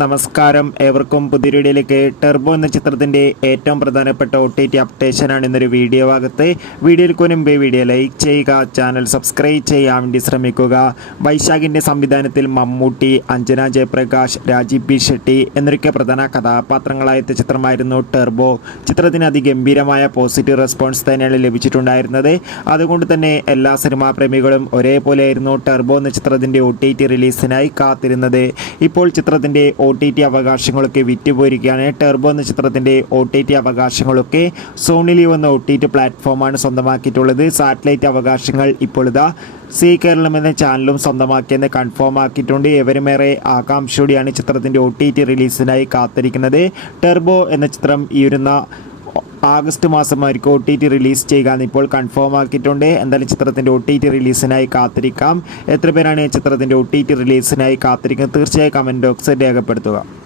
നമസ്കാരം, ഏവർക്കും പുതിയ വീഡിയോയിലേക്ക്. ടെർബോ എന്ന ചിത്രത്തിൻ്റെ ഏറ്റവും പ്രധാനപ്പെട്ട OTT അപ്ഡേഷനാണ് ഇന്നൊരു വീഡിയോ ഭാഗത്ത്. വീഡിയോയിൽ മുൻപ് വീഡിയോ ലൈക്ക് ചെയ്യുക, ചാനൽ സബ്സ്ക്രൈബ് ചെയ്യാൻ വേണ്ടി ശ്രമിക്കുക. വൈശാഖിൻ്റെ സംവിധാനത്തിൽ മമ്മൂട്ടി, അഞ്ജന ജയപ്രകാശ്, രാജീവ് ബി ഷെട്ടി എന്നൊക്കെ പ്രധാന കഥാപാത്രങ്ങളായ ചിത്രമായിരുന്നു ടെർബോ. ചിത്രത്തിന് അതിഗംഭീരമായ പോസിറ്റീവ് റെസ്പോൺസ് തന്നെയാണ് ലഭിച്ചിട്ടുണ്ടായിരുന്നത്. അതുകൊണ്ട് തന്നെ എല്ലാ സിനിമാ പ്രേമികളും ഒരേപോലെയായിരുന്നു ടെർബോ എന്ന ചിത്രത്തിൻ്റെ OTT റിലീസിനായി കാത്തിരുന്നത്. ഇപ്പോൾ ചിത്രത്തിൻ്റെ OTT അവകാശങ്ങളൊക്കെ വിറ്റുപോയിരിക്കുകയാണ്. ടെർബോ എന്ന ചിത്രത്തിൻ്റെ OTT അവകാശങ്ങളൊക്കെ സോണി ലീവ് എന്ന OTT പ്ലാറ്റ്ഫോമാണ് സ്വന്തമാക്കിയിട്ടുള്ളത്. സാറ്റലൈറ്റ് അവകാശങ്ങൾ ഇപ്പോൾ സി കേരളം എന്ന ചാനലും സ്വന്തമാക്കിയെന്ന് കൺഫേം ആക്കിയിട്ടുണ്ട്. ഏവരുമേറെ ആകാംക്ഷയോടെയാണ് ചിത്രത്തിൻ്റെ OTT റിലീസിനായി കാത്തിരിക്കുന്നത്. ടെർബോ എന്ന ചിത്രം ഈ വരുന്ന ആഗസ്റ്റ് മാസമായിരിക്കും OTT റിലീസ് ചെയ്യുക എന്ന് ഇപ്പോൾ കൺഫേം ആക്കിയിട്ടുണ്ട്. എന്തായാലും ചിത്രത്തിൻ്റെ OTT റിലീസിനായി കാത്തിരിക്കാം. എത്ര പേരാണ് ചിത്രത്തിൻ്റെ OTT റിലീസിനായി കാത്തിരിക്കുന്നത്? തീർച്ചയായും കമൻറ്റ് ബോക്സിൽ രേഖപ്പെടുത്തുക.